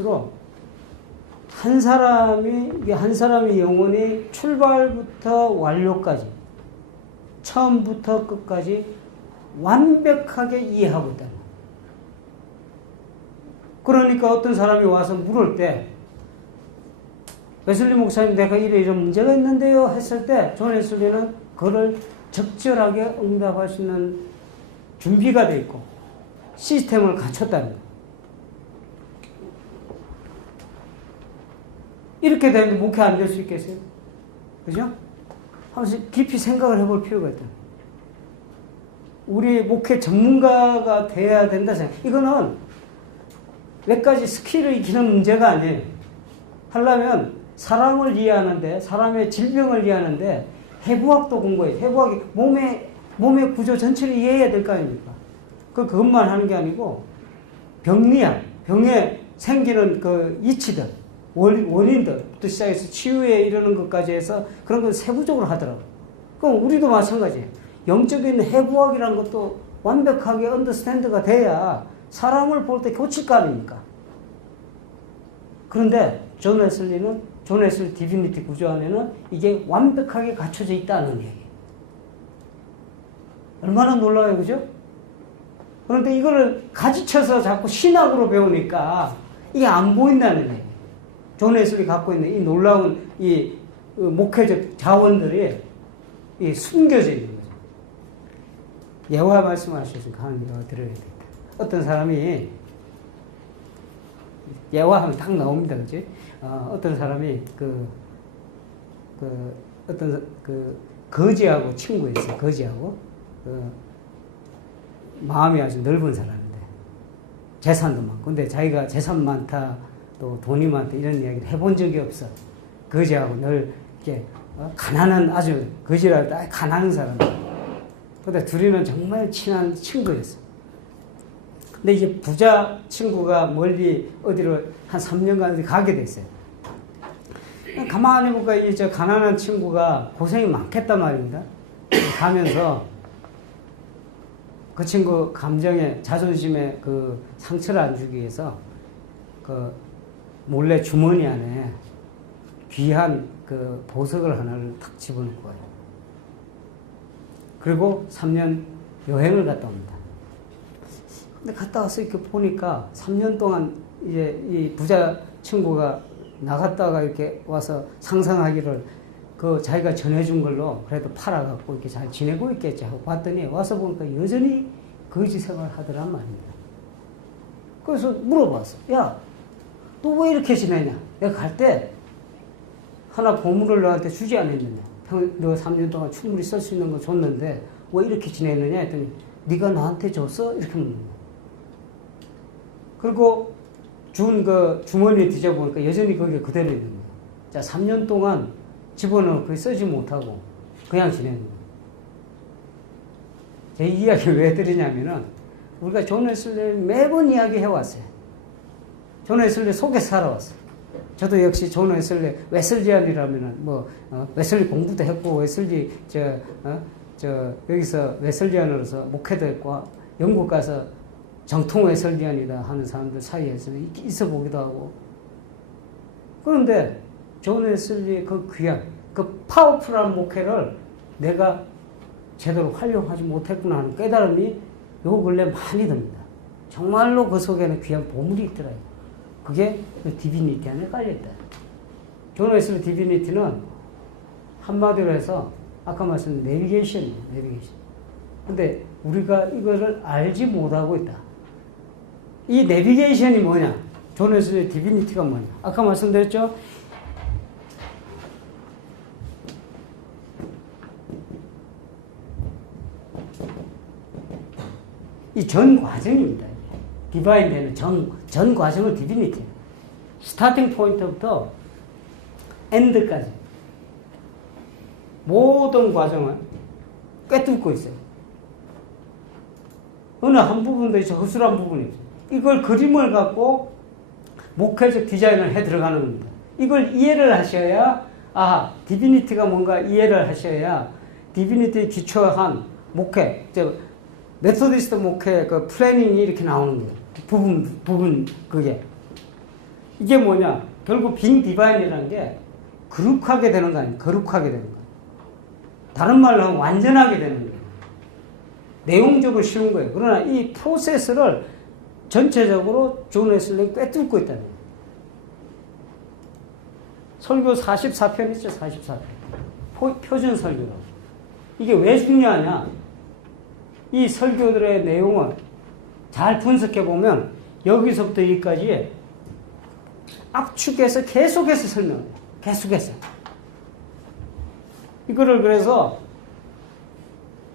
갈수록 한 사람의 영혼이 출발부터 완료까지, 처음부터 끝까지 완벽하게 이해하고 있다는 거예요. 그러니까 어떤 사람이 와서 물을 때, 웨슬리 목사님 내가 이런 문제가 있는데요 했을 때 존 웨슬리는 그걸 적절하게 응답할 수 있는 준비가 되어 있고 시스템을 갖췄다는 거예요. 이렇게 되는데 목회 안 될 수 있겠어요? 그죠? 한번 깊이 생각을 해볼 필요가 있다. 우리 목회 전문가가 돼야 된다 생각. 이거는 몇 가지 스킬을 익히는 문제가 아니에요. 하려면 사람을 이해하는데, 사람의 질병을 이해하는데 해부학도 공부해요. 해부학이 몸의 구조 전체를 이해해야 될 거 아닙니까? 그것만 하는 게 아니고 병리학, 병에 생기는 그 이치들, 원인들부터 시작해서 치유에 이르는 것까지 해서 그런 걸 세부적으로 하더라고요. 그럼 우리도 마찬가지예요. 영적인 해부학이라는 것도 완벽하게 언더스탠드가 돼야 사람을 볼 때 고칠 거 아닙니까? 그런데 존 웨슬리 디비니티 구조 안에는 이게 완벽하게 갖춰져 있다는 얘기예요. 얼마나 놀라워요, 그죠? 그런데 이거를 가지쳐서 자꾸 신학으로 배우니까 이게 안 보인다는 얘기예요. 존 웨슬리 갖고 있는 이 놀라운 이 목회적 자원들이 숨겨져 있는 거죠. 여호와 말씀하셨으니까 하나님 여호와 들어야 된다. 어떤 사람이 여호와 하면 딱 나옵니다, 그지? 어떤 사람이 어떤 거지하고 친구였어요. 거지하고 마음이 아주 넓은 사람인데 재산도 많고, 근데 자기가 재산 많다, 또 돈이 많다 이런 이야기를 해본 적이 없어. 거지하고 늘 이렇게 가난한, 아주 거지랄 때 가난한 사람이야. 근데 둘이는 정말 친한 친구였어. 근데 이제 부자 친구가 멀리 어디로 한 3년간 어디 가게 됐어요. 가만히 보니까 이 가난한 친구가 고생이 많겠단 말입니다. 가면서 그 친구 감정에, 자존심에 그 상처를 안 주기 위해서 그 몰래 주머니 안에 귀한 그 보석을 하나를 탁 집어넣고 와요. 그리고 3년 여행을 갔다 옵니다. 근데 갔다 와서 이렇게 보니까 3년 동안 이제 이 부자 친구가 나갔다가 이렇게 와서 상상하기를 그 자기가 전해준 걸로 그래도 팔아갖고 이렇게 잘 지내고 있겠지 하고 봤더니 와서 보니까 여전히 거지 생활을 하더란 말입니다. 그래서 물어봤어. 야, 너 왜 이렇게 지내냐? 내가 갈 때 하나 보물을 너한테 주지 않았느냐? 너 3년 동안 충분히 쓸 수 있는 거 줬는데 왜 이렇게 지냈느냐 했더니 네가 나한테 줬어? 이렇게 묻는 거야. 그리고 준 그 주머니에 뒤져보니까 여전히 거기에 그대로 있는 거야. 자, 3년 동안 집어넣어 그걸 쓰지 못하고 그냥 지내는 거야. 제 이야기를 왜 드리냐면은 우리가 존 웨슬리 매번 이야기해왔어요. 존 웨슬리 속에서 살아왔어요. 저도 역시 존 웨슬리안이라면은 웨슬리 공부도 했고 웨슬리 여기서 웨슬리안으로서 목회도 했고 영국 가서 정통 웨슬리안이다 하는 사람들 사이에서 있어 보기도 하고. 그런데 존 웨슬리의 그 귀한, 그 파워풀한 목회를 내가 제대로 활용하지 못했구나 하는 깨달음이 요 근래 많이 듭니다. 정말로 그 속에는 귀한 보물이 있더라고요. 그게 그 디비니티 안에 깔려있다. 존 웨슬리 디비니티는 한마디로 해서 아까 말씀드린 내비게이션이에요. 내비게이션. 근데 우리가 이거를 알지 못하고 있다. 이 내비게이션이 뭐냐? 존 웨슬리 디비니티가 뭐냐? 아까 말씀드렸죠? 이 전 과정입니다. 디바인 되는 전 과정을 디비니티. 스타팅 포인트부터 엔드까지. 모든 과정을 꿰뚫고 있어요. 어느 한 부분도 있어, 허술한 부분이 있어요. 이걸 그림을 갖고 목회적 디자인을 해 들어가는 겁니다. 이걸 이해를 하셔야, 디비니티가 뭔가 이해를 하셔야 디비니티에 기초한 목회, 메소디스트 목회 그 플래닝이 이렇게 나오는 거예요. 부분, 그게. 이게 뭐냐? 결국 빙 디바인이라는 게 거룩하게 되는 거 아니에요? 거룩하게 되는 거. 다른 말로 하면 완전하게 되는 거예요. 내용적으로 쉬운 거예요. 그러나 이 프로세스를 전체적으로 존 웨슬리가 꿰뚫고 있다는 거예요. 설교 44편 있죠? 44편. 표준 설교라고. 이게 왜 중요하냐? 이 설교들의 내용을 잘 분석해 보면 여기서부터 여기까지 압축해서 계속해서 설명해요. 계속해서. 이거를 그래서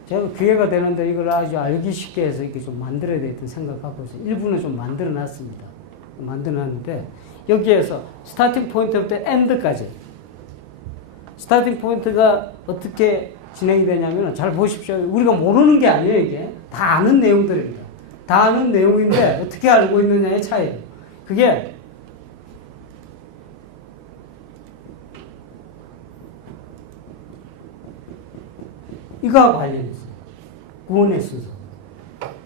제가 기회가 되는데 이걸 아주 알기 쉽게 해서 이렇게 좀 만들어야 되겠다는 생각하고 있어요. 일부는 좀 만들어 놨습니다. 만들어 놨는데 여기에서 스타팅 포인트부터 엔드까지 스타팅 포인트가 어떻게 진행이 되냐면 잘 보십시오. 우리가 모르는 게 아니에요. 이게 다 아는 내용들입니다. 다 아는 내용인데 어떻게 알고 있느냐의 차이예요. 그게 이거와 관련있어요. 구원의 순서.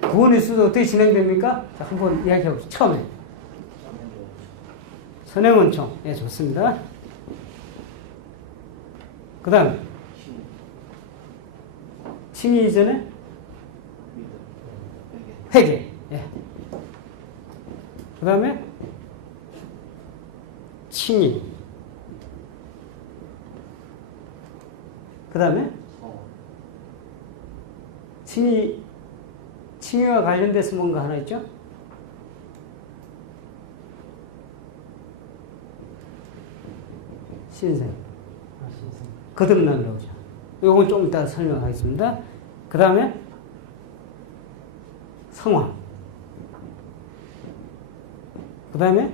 구원의 순서 어떻게 진행됩니까? 자, 한번 이야기해보시죠. 처음에. 선행원총. 예, 좋습니다. 그 다음에. 칭의 이전에? 회개. 예. 그 다음에? 칭의. 그 다음에? 칭의와 관련돼서 뭔가 하나 있죠? 신생. 거듭남이라고 하죠. 이건 좀 이따 설명하겠습니다. 그 다음에 성화. 그 다음에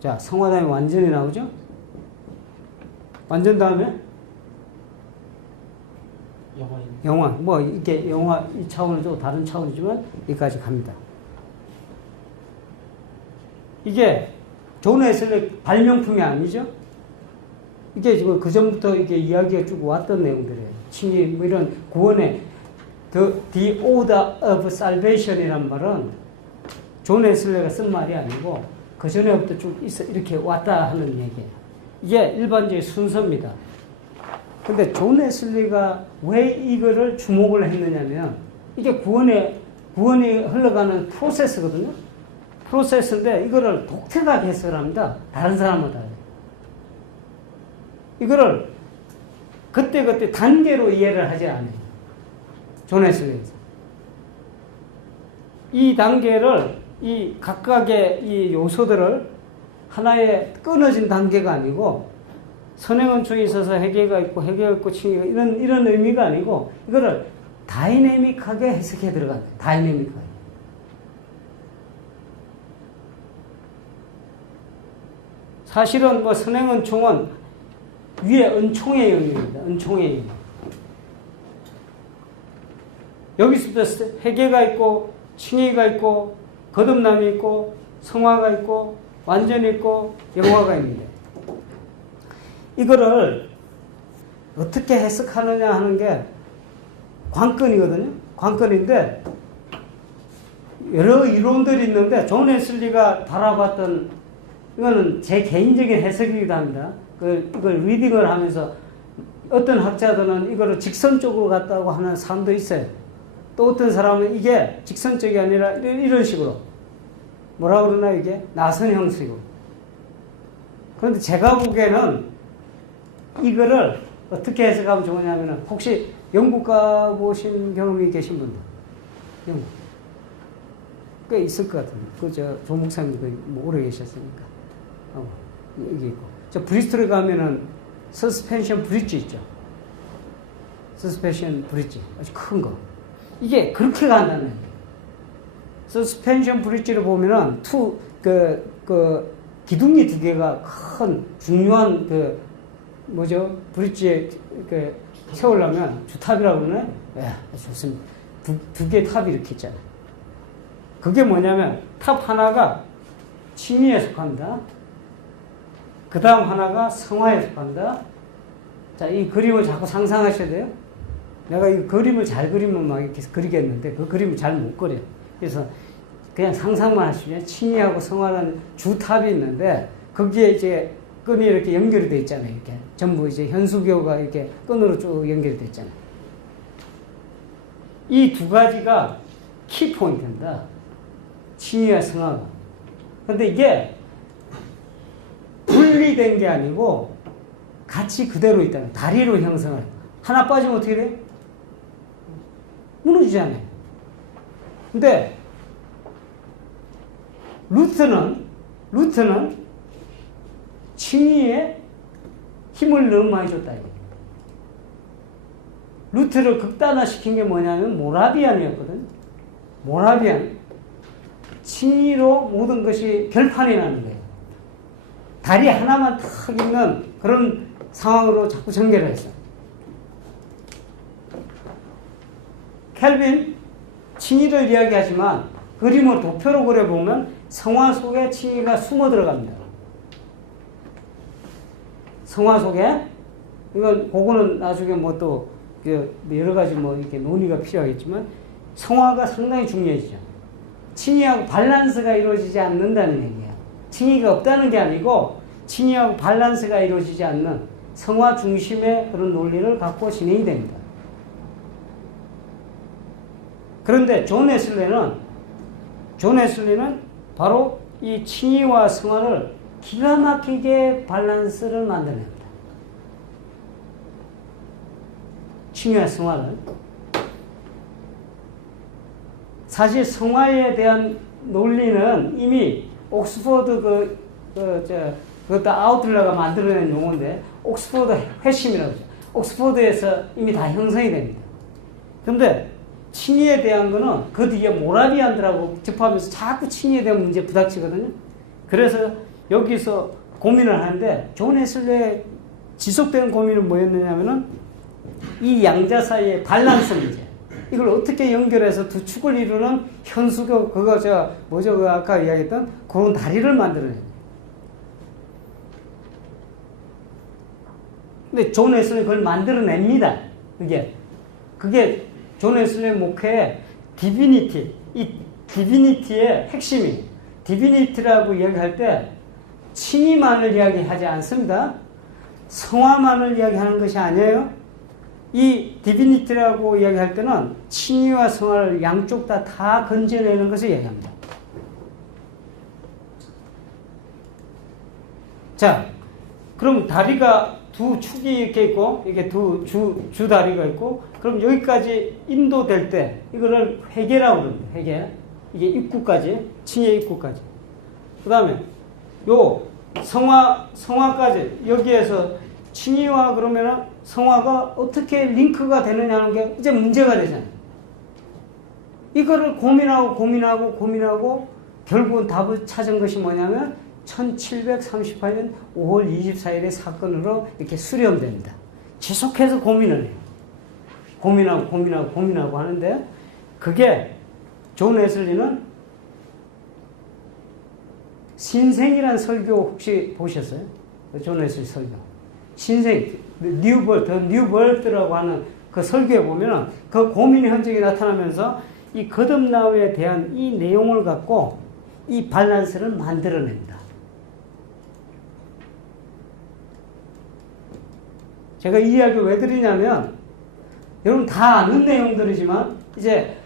자, 성화 다음에 완전이 나오죠? 완전 다음에 영화. 뭐 이게 영화 이 차원이죠. 다른 차원이지만 여기까지 갑니다. 이게 존 웨슬리 발명품이 아니죠? 이게 지금 그 전부터 이게 이야기가 쭉 왔던 내용들이에요. 칭의 뭐 이런 구원의 the order of salvation이란 말은 존 웨슬리가 쓴 말이 아니고 그 전에부터 쭉 이렇게 왔다 하는 얘기예요. 이게 일반적인 순서입니다. 근데 존 웨슬리가 왜 이거를 주목을 했느냐면 이게 구원이 흘러가는 프로세스거든요. 프로세스인데 이거를 독특하게 해석합니다. 다른 사람보다. 이거를 그때그때 단계로 이해를 하지 않아요. 존 웨슬리에서. 이 단계를 이 각각의 이 요소들을 하나의 끊어진 단계가 아니고 선행원총이 있어서 회개가 있고 회개가 있고 칭의가 이런 의미가 아니고 이거를 다이내믹하게 해석해 들어가요. 다이내믹하게. 사실은 뭐 선행원총은 위에 은총의 영역입니다. 은총의 영역. 여기서부터 회개가 있고 칭의가 있고 거듭남이 있고 성화가 있고 완전이 있고 영화가 있는데 이거를 어떻게 해석하느냐 하는 게 관건이거든요. 관건인데 여러 이론들이 있는데 존 웨슬리가 달아봤던 이거는 제 개인적인 해석이기도 합니다. 이걸 리딩을 하면서 어떤 학자들은 이거를 직선적으로 갔다고 하는 사람도 있어요. 또 어떤 사람은 이게 직선적이 아니라 이런 식으로 뭐라 그러나 이게 나선 형식으로. 그런데 제가 보기에는 이거를 어떻게 해석하면 좋으냐면은 혹시 영국 가보신 경험이 계신 분들? 영국. 꽤 있을 것 같은데. 조 목사님도 뭐 오래 계셨으니까. 여기 있고. 저 브리스톨에 가면은 서스펜션 브릿지 있죠. 서스펜션 브릿지. 아주 큰 거. 이게 그렇게 간다는 거예요. 서스펜션 브릿지를 보면은 기둥이 두 개가 큰 중요한 브릿지에 세우려면 주탑이라고 그러네? 예, 좋습니다. 두 개의 탑이 이렇게 있잖아요. 그게 뭐냐면 탑 하나가 칭의에 속한다. 그 다음 하나가 성화에 속한다. 자, 이 그림을 자꾸 상상하셔야 돼요. 내가 이 그림을 잘 그리면 막 이렇게 그리겠는데 그 그림을 잘 못 그려요. 그래서 그냥 상상만 하시면 칭의하고 성화는 주탑이 있는데 거기에 이제 끈이 이렇게 연결이 돼 있잖아요. 이렇게 전부 이제 현수교가 이렇게 끈으로 쭉 연결이 돼 있잖아요. 이 두 가지가 키포인트입니다. 칭의와 성화가. 근데 이게 분리된 게 아니고 같이 그대로 있다는 다리로 형성을. 하나 빠지면 어떻게 돼? 무너지잖아요. 근데 루트는 칭의에 힘을 너무 많이 줬다. 루트를 극단화시킨 게 뭐냐면 모라비안이었거든. 모라비안. 칭의로 모든 것이 결판이 나는 거예요. 다리 하나만 탁 있는 그런 상황으로 자꾸 전개를 했어요. 켈빈 칭의를 이야기하지만 그림을 도표로 그려보면 성화 속에 칭의가 숨어 들어갑니다. 성화 속에 그거는 나중에 뭐 또 여러 가지 뭐 이렇게 논의가 필요하겠지만 성화가 상당히 중요해지죠. 칭의하고 밸런스가 이루어지지 않는다는 얘기예요. 칭의가 없다는 게 아니고 칭의하고 밸런스가 이루어지지 않는 성화 중심의 그런 논리를 갖고 진행이 됩니다. 그런데 존 웨슬리는 바로 이 칭의와 성화를 기가 막히게 밸런스를 만들어냅니다. 칭의와 성화를. 사실 성화에 대한 논리는 이미 옥스퍼드 그것도 아우틀러가 만들어낸 용어인데 옥스퍼드 회심이라고 하죠. 옥스퍼드에서 이미 다 형성이 됩니다. 그런데 칭의에 대한 거는 그 뒤에 모라비안들하고 접하면서 자꾸 칭의에 대한 문제 부닥치거든요. 그래서 여기서 고민을 하는데 존 웨슬리의 지속되는 고민은 뭐였느냐면은 이 양자 사이의 밸런스 문제. 이걸 어떻게 연결해서 두 축을 이루는 현수교, 그 아까 이야기했던 그런 다리를 만들어내요. 근데 존 웨슬리는 그걸 만들어냅니다. 그게 존 웨슬리의 목회의 디비니티, 이 디비니티의 핵심이, 디비니티라고 이야기할 때 칭의만을 이야기하지 않습니다. 성화만을 이야기하는 것이 아니에요. 이 디비니티라고 이야기할 때는 칭의와 성화를 양쪽 다 건져내는 것을 이야기합니다. 자, 그럼 다리가 두 축이 이렇게 있고, 이게 주 다리가 있고, 그럼 여기까지 인도될 때, 이거를 회계라고 그럽니다. 회계. 이게 입구까지, 칭의 입구까지. 그 다음에, 성화까지, 여기에서 칭의와 그러면은 성화가 어떻게 링크가 되느냐는 게 이제 문제가 되잖아요. 이거를 고민하고, 결국은 답을 찾은 것이 뭐냐면, 1738년 5월 24일의 사건으로 이렇게 수렴됩니다. 지속해서 고민을 해요. 고민하고 하는데, 그게 존 웨슬리는 신생이라는 설교 혹시 보셨어요? 존 웨슬리 설교. 신생, 뉴버드라고 하는 그 설교에 보면은 그 고민의 흔적이 나타나면서 이 거듭남에 대한 이 내용을 갖고 이 밸런스를 만들어냅니다. 제가 이 이야기를 왜 드리냐면, 여러분 다 아는 내용들이지만, 이제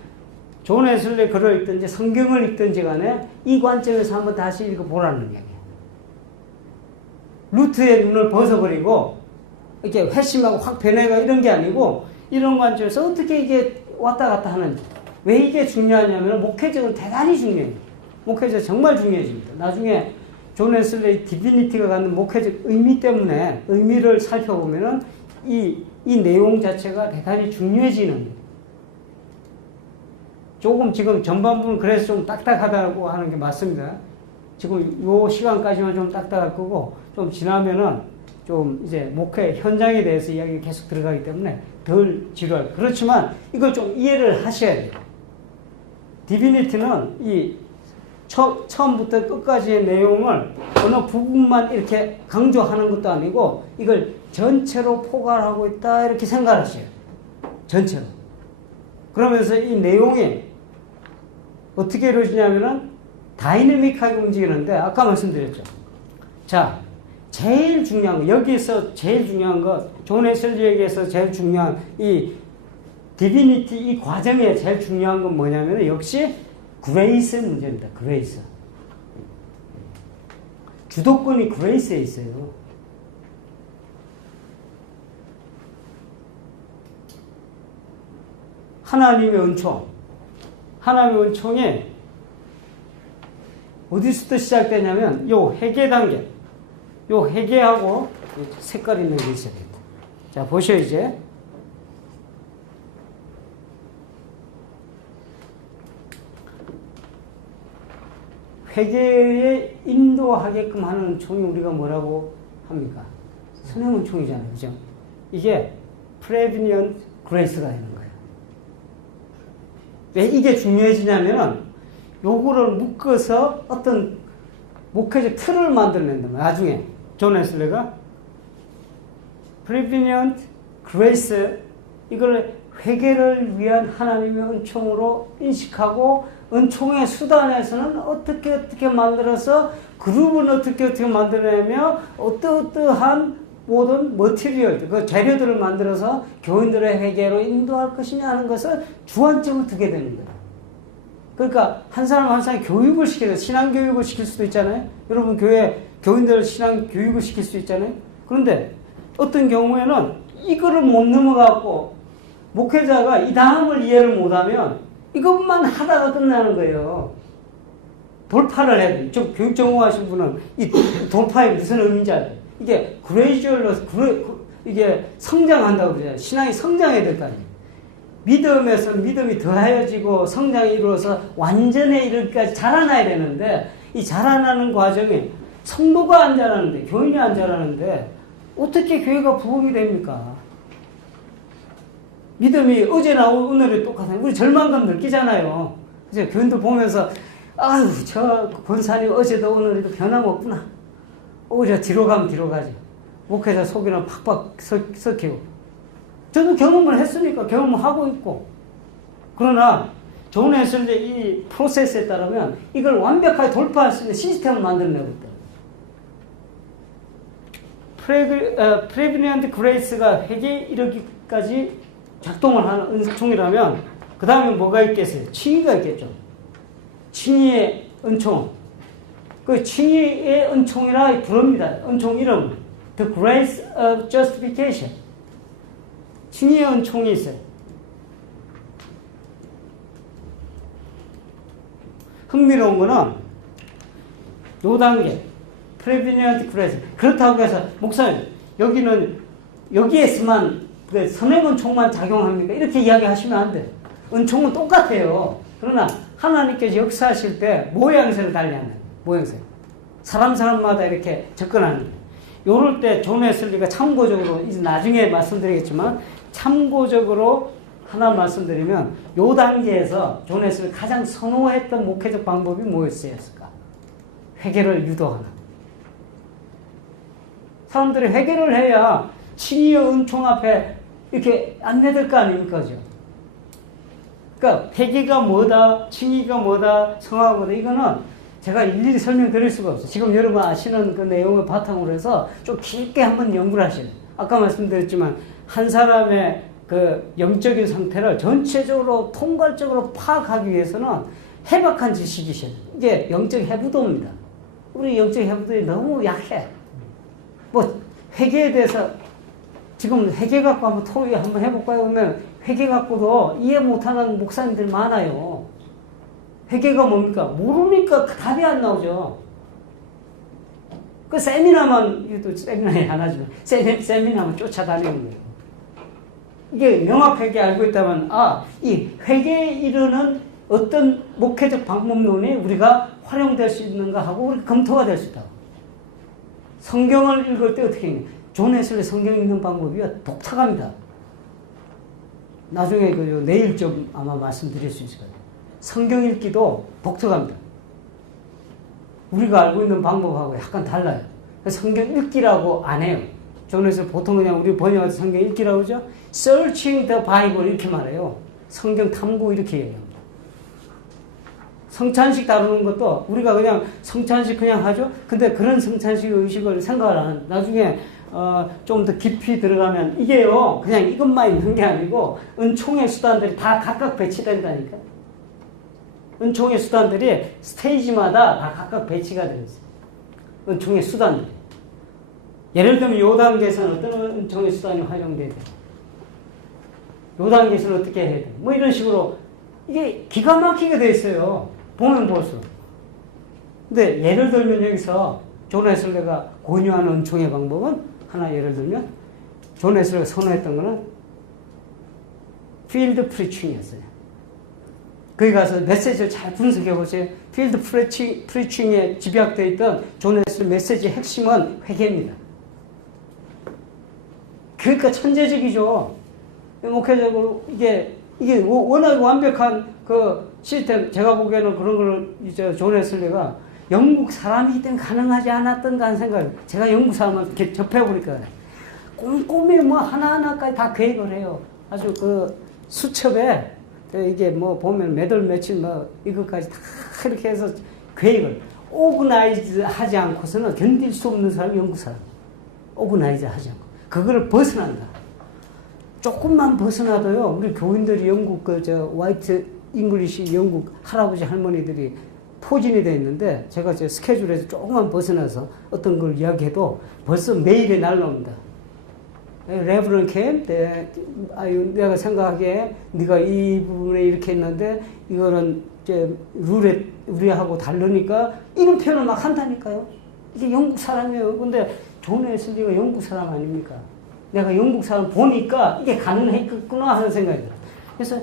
존 웨슬리 글을 읽든지 성경을 읽든지 간에 이 관점에서 한번 다시 읽어보라는 이야기예요. 루트의 눈을 벗어버리고, 이렇게 회심하고 확 변해가 이런 게 아니고, 이런 관점에서 어떻게 이게 왔다 갔다 하는지. 왜 이게 중요하냐면, 목회적으로 대단히 중요해요. 목회적 정말 중요해집니다. 나중에 존 웨슬리의 디비니티가 갖는 목회적 의미 때문에 의미를 살펴보면은 이 내용 자체가 대단히 중요해지는. 조금 지금 전반부는 그래서 좀 딱딱하다고 하는 게 맞습니다. 지금 요 시간까지만 좀 딱딱할 거고, 좀 지나면은 좀 이제 목회 현장에 대해서 이야기가 계속 들어가기 때문에 덜 지루할. 그렇지만 이걸 좀 이해를 하셔야 돼요. 디비니티는 이 처음부터 끝까지의 내용을 어느 부분만 이렇게 강조하는 것도 아니고 이걸 전체로 포괄하고 있다 이렇게 생각하셔요. 전체로. 그러면서 이 내용이 어떻게 이루어지냐면은 다이내믹하게 움직이는데 아까 말씀드렸죠. 자, 제일 중요한 거, 여기서 제일 중요한 거, 존 웨슬리에게서 제일 중요한 이 디비니티 이 과정에 제일 중요한 건 뭐냐면 역시 그레이스 문제입니다. 그레이스. 주도권이 그레이스에 있어요. 하나님의 은총. 하나님의 은총이 어디서부터 시작되냐면 요 회개 단계. 요 회개하고 색깔 있는 게 있어야 됩니다. 자, 보셔 이제. 회개에 인도하게끔 하는 은총이 우리가 뭐라고 합니까? 선행 은총이잖아요. 그죠? 이게 prevenient grace가 되는 거예요. 왜 이게 중요해지냐면은 요거를 묶어서 어떤 목회적 틀을 만들어낸다. 나중에 존 웨슬리가 prevenient grace 이걸 회개를 위한 하나님의 은총으로 인식하고 은총의 수단에서는 어떻게 만들어서 그룹은 어떻게 만들어내며 어떠한 모든 머티리얼, 그 재료들을 만들어서 교인들의 회개로 인도할 것이냐 하는 것을 주안점을 두게 되는 거예요. 그러니까 한 사람 한 사람 교육을 시켜서 신앙 교육을 시킬 수도 있잖아요. 여러분 교회 교인들 신앙 교육을 시킬 수 있잖아요. 그런데 어떤 경우에는 이거를 못 넘어가고 목회자가 이 다음을 이해를 못하면 이것만 하다가 끝나는 거예요. 돌파를 해야 돼. 좀 교육 전공하신 분은 이 돌파에 무슨 의미인지 알아요. 이게 그레이주얼로 이게 성장한다고 그러잖아요. 신앙이 성장해야 될 거 아니에요. 믿음에서 믿음이 더하여지고 성장이 이루어서 완전에 이르기까지 자라나야 되는데 이 자라나는 과정에 성도가 안 자라는데 교인이 안 자라는데 어떻게 교회가 부흥이 됩니까? 믿음이 어제나 오늘이 똑같아요. 우리 절망감 느끼잖아요. 그죠? 교인들 보면서 아유 저 권사님 어제도 오늘도 변함없구나. 오히려 뒤로 가면 뒤로 가죠. 목회자 속이나 팍팍 섞이고. 저도 경험을 했으니까 경험을 하고 있고. 그러나 존 웨슬리 이 프로세스에 따르면 이걸 완벽하게 돌파할 수 있는 시스템을 만들어내고 있다. 프레비니언트 그레이스가 회개에 이르기까지 작동을 하는 은총이라면 그 다음에 뭐가 있겠어요? 칭의가 있겠죠. 칭의의 은총. 그 칭의의 은총이라 부릅니다. 은총 이름. The Grace of Justification. 칭의의 은총이 있어요. 흥미로운 거는 요 단계. Prevenient Grace. 그렇다고 해서 목사님 여기는 여기에서만 선행 은총만 작용합니까? 이렇게 이야기하시면 안 돼요. 은총은 똑같아요. 그러나 하나님께서 역사하실 때 모양새를 달리하는 모양새. 사람마다 이렇게 접근하는 거예요. 요럴 때 존 웨슬리가 참고적으로 이제 나중에 말씀드리겠지만 참고적으로 하나 말씀드리면 요 단계에서 존 웨슬리가 가장 선호했던 목회적 방법이 뭐였을까? 회개를 유도하는. 사람들이 회개를 해야 칭의의 은총 앞에 이렇게 안내될 거 아닙니까? 그죠? 그러니까 회개가 뭐다, 칭의가 뭐다, 성화가 뭐다 이거는 제가 일일이 설명드릴 수가 없어요. 지금 여러분 아시는 그 내용을 바탕으로 해서 좀 깊게 한번 연구를 하셔야 돼요. 아까 말씀드렸지만 한 사람의 그 영적인 상태를 전체적으로 통괄적으로 파악하기 위해서는 해박한 지식이셔야 돼요. 이게 영적 해부도입니다. 우리 영적 해부도이 너무 약해. 뭐 회개에 대해서 지금 회개 갖고 한번 토의 한번 해볼까요? 그러면 회개 갖고도 이해 못하는 목사님들 많아요. 회개가 뭡니까? 모르니까 답이 안 나오죠. 그 세미나만, 이것도 세미나에 하나지만, 세미나만 쫓아다니는 거예요. 이게 명확하게 알고 있다면, 이 회개에 이르는 어떤 목회적 방법론이 우리가 활용될 수 있는가 하고 우리 검토가 될 수 있다고. 성경을 읽을 때 어떻게 했냐. 존 웨슬리 성경 읽는 방법이 독특합니다. 나중에 내일 좀 아마 말씀드릴 수 있을 거예요. 성경 읽기도 독특합니다. 우리가 알고 있는 방법하고 약간 달라요. 성경 읽기라고 안 해요. 존 웨슬리 보통 그냥 우리 번역할 때 성경 읽기라고 하죠. Searching the Bible 이렇게 말해요. 성경 탐구 이렇게 얘기합니다. 성찬식 다루는 것도 우리가 그냥 성찬식 그냥 하죠. 근데 그런 성찬식 의식을 생각을 안 합니다. 나중에 좀 더 깊이 들어가면 이게요 그냥 이것만 있는 게 아니고 은총의 수단들이 다 각각 배치된다니까. 은총의 수단들이 스테이지마다 다 각각 배치가 되어 있어요. 은총의 수단들이. 예를 들면 요 단계에서는 어떤 은총의 수단이 활용돼야 돼요. 요 단계에서는 어떻게 해야 돼요. 뭐 이런 식으로 이게 기가 막히게 돼 있어요. 보면 볼수록. 근데 예를 들면 여기서 존 웨슬리가 권유하는 은총의 방법은 하나 예를 들면 존 웨슬리가 선호했던 거는 필드 프리칭이었어요. 거기 가서 메시지를 잘 분석해 보세요. 필드 프리칭에 집약되어 있던 존 웨슬리 메시지의 핵심은 회개입니다. 그러니까 천재적이죠. 목회적으로 이게 워낙 완벽한 그 시스템, 제가 보기에는 그런 걸 이제 존 웨슬리가 영국 사람이기 때문에 가능하지 않았던가 하는 생각을, 제가 영국 사람을 이렇게 접해보니까 꼼꼼히 뭐 하나하나까지 다 계획을 해요. 아주 그 수첩에 이게 뭐 보면 몇 월 며칠 뭐 이것까지 다 이렇게 해서 계획을 오그나이즈 하지 않고서는 견딜 수 없는 사람이 영국 사람. 오그나이즈 하지 않고. 그거를 벗어난다. 조금만 벗어나도요, 우리 교인들이 영국 화이트 잉글리시 영국 할아버지 할머니들이 포진이 되어 있는데, 제가 제 스케줄에서 조금만 벗어나서 어떤 걸 이야기해도 벌써 메일에 날라옵니다. 레브런 캠, 내가 생각하기에 네가 이 부분에 이렇게 했는데 이거는 이제 우리하고 다르니까 이런 표현을 막 한다니까요. 이게 영국 사람이에요. 근데 존 웨슬리가 영국 사람 아닙니까? 내가 영국 사람 보니까 이게 가능했구나 하는 생각이 들어요. 그래서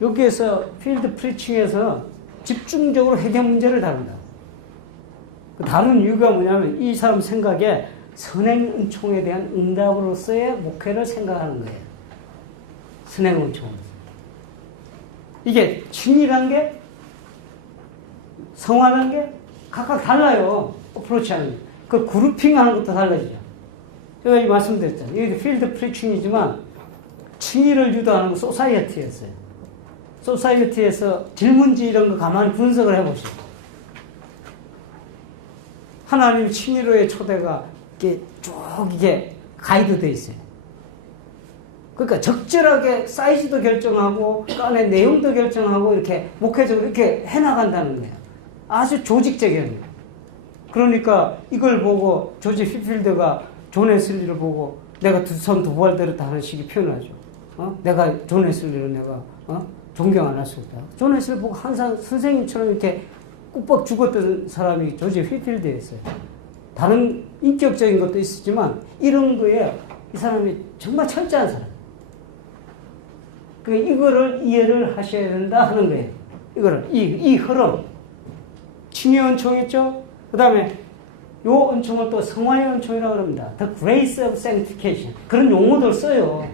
여기에서 필드 프리칭에서 집중적으로 해결 문제를 다룬다. 그 다른 이유가 뭐냐면 이 사람 생각에 선행 은총에 대한 응답으로서의 목회를 생각하는 거예요. 선행 은총으로서. 이게 칭이란 게, 성화라는 게 각각 달라요. 어프로치하는 게. 그 그룹핑 하는 것도 달라지죠. 제가 이 말씀드렸잖아요. 여기 필드 프리칭이지만 칭의를 유도하는 건 소사이어티였어요. 소사이어티에서 질문지 이런 거 가만히 분석을 해보시죠. 하나님 칭의로의 초대가 이게 쭉 이게 가이드되어 있어요. 그러니까 적절하게 사이즈도 결정하고 그 안에 내용도 결정하고 이렇게 목회적으로 이렇게 해나간다는 거예요. 아주 조직적이에요. 그러니까 이걸 보고 조지 휘필드가 존 웨슬리를 보고 내가 두 손 두 발 들었다 하는 식의 표현을 하죠. 내가 존 웨슬리를 내가 존경 안 할 수 없다. 존 웨슬리 보고 항상 선생님처럼 이렇게 꾹뻑 죽었던 사람이 조지 휘필드였어요. 다른 인격적인 것도 있었지만 이런 거에 이 사람이 정말 철저한 사람. 그러니까 이거를 이해를 하셔야 된다 하는 거예요. 이거를 이 흐름. 칭의 은총 있죠? 그 다음에 요 은총을 또 성화의 은총이라고 합니다. The grace of sanctification. 그런 용어들 써요.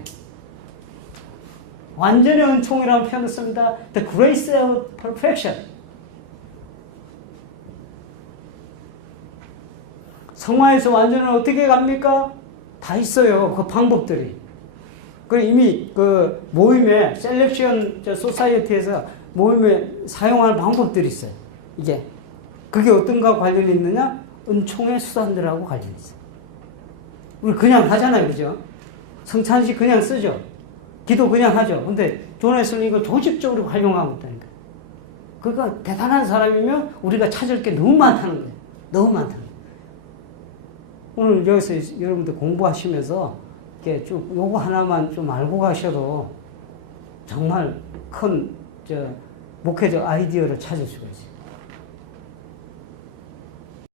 완전의 은총이라는 표현을 씁니다. The grace of perfection. 성화에서 완전은 어떻게 갑니까? 다 있어요. 그 방법들이. 그 이미 그 모임에, 셀렉션 소사이어티에서 모임에 사용하는 방법들이 있어요. 이게. 그게 어떤가 관련이 있느냐? 은총의 수단들하고 관련이 있어요. 우리 그냥 하잖아요. 그죠? 성찬식 그냥 쓰죠. 기도 그냥 하죠. 근데 존 웨슬리 이거 조직적으로 활용하고 있다니까. 그러니까 대단한 사람이면 우리가 찾을 게 너무 많다는 거예요. 너무 많다는 거예요. 오늘 여기서 여러분들 공부하시면서 이렇게 쭉 요거 하나만 좀 알고 가셔도 정말 큰 목회적 아이디어를 찾을 수가 있어요.